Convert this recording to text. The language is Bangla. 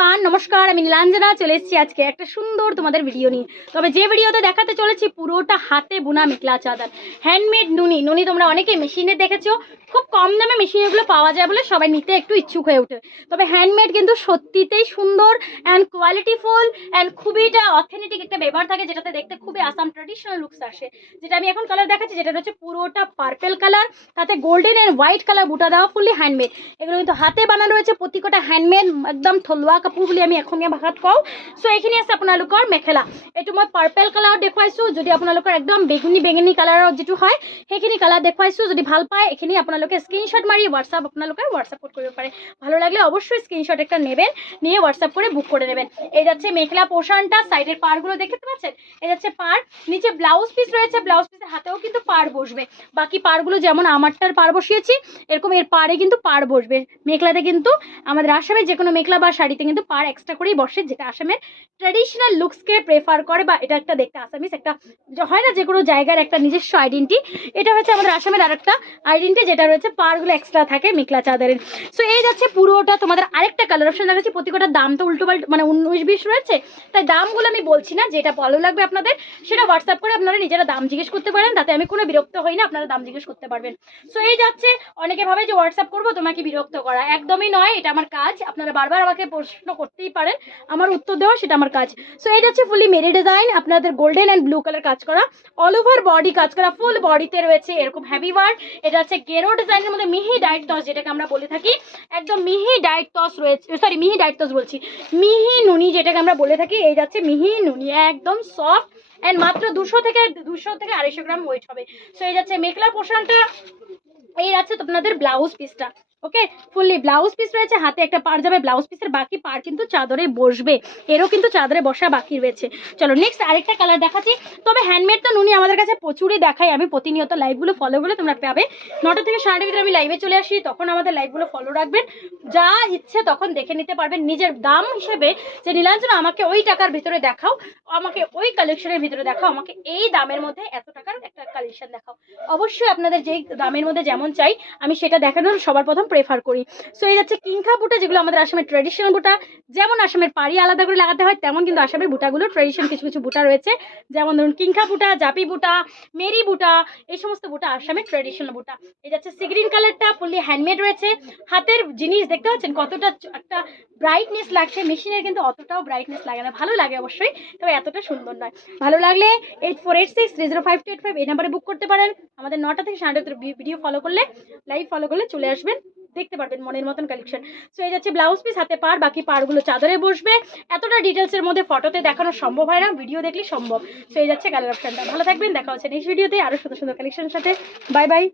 এভরিওয়ান, নমস্কার। আমি নীলাঞ্জনা চলে এসেছি আজকে একটা সুন্দর তোমাদের ভিডিও নিয়ে। তবে যে ভিডিওতে দেখাতে চলেছি পুরোটা হাতে বোনা মেখলা চাদর, হ্যান্ডমেড নুনি। তোমরা অনেকে মেশিনে দেখেছো, খুব কম দামে মেশিন এগুলো পাওয়া যায় বলে সবাই নিতে একটু ইচ্ছুক হয়ে ওঠে। তবে হ্যান্ডমেড কিন্তু সত্যিতেই সুন্দর অ্যান্ড কোয়ালিটিফুল অ্যান্ড খুবইটা অথেন্টিক একটা ব্যবহার থাকে, যেটাতে দেখতে খুবই আসাম ট্রেডিশনাল লুকস আসে। যেটা আমি এখন কালার দেখাচ্ছি, যেটা হচ্ছে পুরোটা পার্পেল কালার, তাতে গোল্ডেন অ্যান্ড হোয়াইট কালার বুটা দেওয়া, ফুললি হ্যান্ডমেড। এগুলো কিন্তু হাতে বানানো ৰৈছে, প্ৰত্যেকটা হ্যান্ডমেড একদম থলুৱা কাপোৰ বুলি আমি অসমীয়া ভাষাত কওঁ। সো এইখিনি আছে আপোনালোকৰ মেখেলা। এইটো মই পাৰ্পেল কালাৰত দেখুৱাইছোঁ। যদি আপোনালোকৰ একদম বেঙুনী কালাৰৰ যিটো হয় সেইখিনি কালাৰ দেখুৱাইছোঁ। যদি ভাল পায় এইখিনি আপোনালোকে স্ক্ৰীনশ্বট মাৰি হোৱাটছআপত কৰিব পাৰে। ভালো লাগলে অবশ্যই স্ক্রিনশট একটা নেবেন, নিয়ে হোয়াটসঅ্যাপ করে বুক করে নেবেন। এই যাচ্ছে মেখলা পোর্শনটা, সাইডের পাড়গুলো দেখতে পাচ্ছেন, এই যাচ্ছে পাড়, নিচে ব্লাউজ পিস রয়েছে, ব্লাউজ পিসের হাতেও কিন্তু পাড় বসবে। বাকি পাড়গুলো যেমন আমারটার পাড় বসিয়েছি এরকম এর পাড়ে কিন্তু পাড় বসবে। মেখলাতে কিন্তু আমাদের আসামে যে কোনো মেখলা বা শাড়িতে কিন্তু পাড় এক্সট্রা করেই বসে, যেটা আসামের ট্র্যাডিশনাল লুকসকে প্রেফার করে, বা এটা একটা দেখতে আসামিস একটা হয় না, যে কোনো জায়গার একটা নিজস্ব আইডেন্টি। এটা হচ্ছে আমাদের আসামের আরেকটা আইডেন্টি, যেটা রয়েছে পাড়গুলো এক্সট্রা থাকে মেখলা চাদরের। সো এই যাচ্ছে পুরোটা তোমাদের আরেকটা কালার অপশন দেখাচ্ছি। প্রত্যেকটার দাম তো উল্টো পাল্টা মানে 19-20 রয়েছে, তাই দামগুলো আমি বলছি না। যেটা ভালো লাগবে আপনাদের সেটা হোয়াটসঅ্যাপ করে আপনারা নিজেরা দাম জিজ্ঞেস করতে পারেন, তাতে আমি কোনো বিরক্ত হই না, আপনারা দাম জিজ্ঞেস করতে পারবেন। সো এই যাচ্ছে, অনেকে ভাবে যে হোয়াটসঅ্যাপ করবো তোমাকে বিরক্ত করা, একদমই নয়, এটা আমার কাজ। আপনারা বারবার আমাকে প্রশ্ন করতেই পারেন, আমার উত্তর দেওয়া সেটা আমার কাজ। সো এই যাচ্ছে ফুলি মেরি ডিজাইন, আপনাদের গোল্ডেন অ্যান্ড ব্লু কালার কাজ করা, অল ওভার বডি কাজ করা, ফুল বডিতে রয়েছে এরকম হেভি ওয়ার্ক। এটা হচ্ছে গেরো ডিজাইনের মধ্যে মিহি ডাইট টস, যেটাকে আমরা বলে থাকি, একদম মিহি ডাইট টস রয়েছে, সরি মিহি ডাইট টস বলছি, মিহি নুনি যেটাকে আমরা বলে থাকি। এই যাচ্ছে মিহি নুনি, একদম সফট এন্ড মাত্র 200 থেকে 250 গ্রাম ওয়েট হবে। সো এই যাচ্ছে মেখলার পোর্শনটা। এই যাচ্ছে আপনাদের ব্লাউজ পিসটা, ওকে, ফুললি ব্লাউজ পিস রয়েছে, হাতে একটা পাড় যাবে ব্লাউজ পিসের, বাকি পাড় কিন্তু চাদরে বসবে, এরও কিন্তু চাদরে বসা বাকি রয়েছে। চলো নেক্সট আরেকটা কালার দেখাচ্ছি। তবে হ্যান্ডমেড তো নুনি আমাদের কাছে প্রচুরই দেখাই, আমি প্রতিনিয়ত লাইভগুলো ফলো করলে তোমরা পাবে। 9টা থেকে 9:30 ভিতরে আমি লাইভে চলে আসি, তখন আমাদের লাইভগুলো ফলো রাখবেন, যা ইচ্ছে তখন দেখে নিতে পারবেন নিজের দাম হিসেবে, যে নীলাঞ্জনা আমাকে ওই টাকার ভিতরে দেখাও, আমাকে ওই কালেকশনের ভিতরে দেখাও, আমাকে এই দামের মধ্যে এত টাকার একটা কালেকশন দেখাও। অবশ্যই আপনাদের যেই দামের মধ্যে যেমন চাই আমি সেটা দেখানোর সবার প্রথম প্রেফার করি। সো এই যাচ্ছে কিংখা বুটা, যেগুলো আমাদের আসামের ট্র্যাডিশনাল বুটা। যেমন আসামের পাড়ি আলাদা করে লাগাতে হয়, তেমন কিন্তু আসামের বুটাগুলো ট্র্যাডিশনাল কিছু কিছু বুটা রয়েছে, যেমন ধরুন কিংখা বুটা, জাপি বুটা, মেরি বুটা, এই সমস্ত বুটা আসামের ট্র্যাডিশনাল বুটা। এই যাচ্ছে সি গ্রিন কালারটা, ফুললি হ্যান্ডমেড রয়েছে। হাতের জিনিস দেখতে পাচ্ছেন কতটা একটা ব্রাইটনেস লাগছে, মেশিনের কিন্তু অতটাও ব্রাইটনেস লাগে না, ভালো লাগে অবশ্যই, তবে এতটা সুন্দর নয়। ভালো লাগলে 8486305285 এই নাম্বারে বুক করতে পারেন। আমাদের 9টা থেকে 9:30 ভিডিও ফলো করলে, লাইভ ফলো করলে চলে আসবেন, দেখতে পারবেন মনের মতন কালেকশন। সো এই যাচ্ছে ব্লাউজ পিস, হাতে পাড়, বাকি পাড়গুলো চাদরে বসবে। এতটা ডিটেলসের মধ্যে ফটোতে দেখানো সম্ভব হয় না, ভিডিও দেখলে সম্ভব। সো এই যাচ্ছে কালার অপশনটা। ভালো থাকবেন, দেখা হচ্ছে নেক্সট ভিডিওতে আরো সুন্দর সুন্দর কালেকশনের সাথে। Bye bye.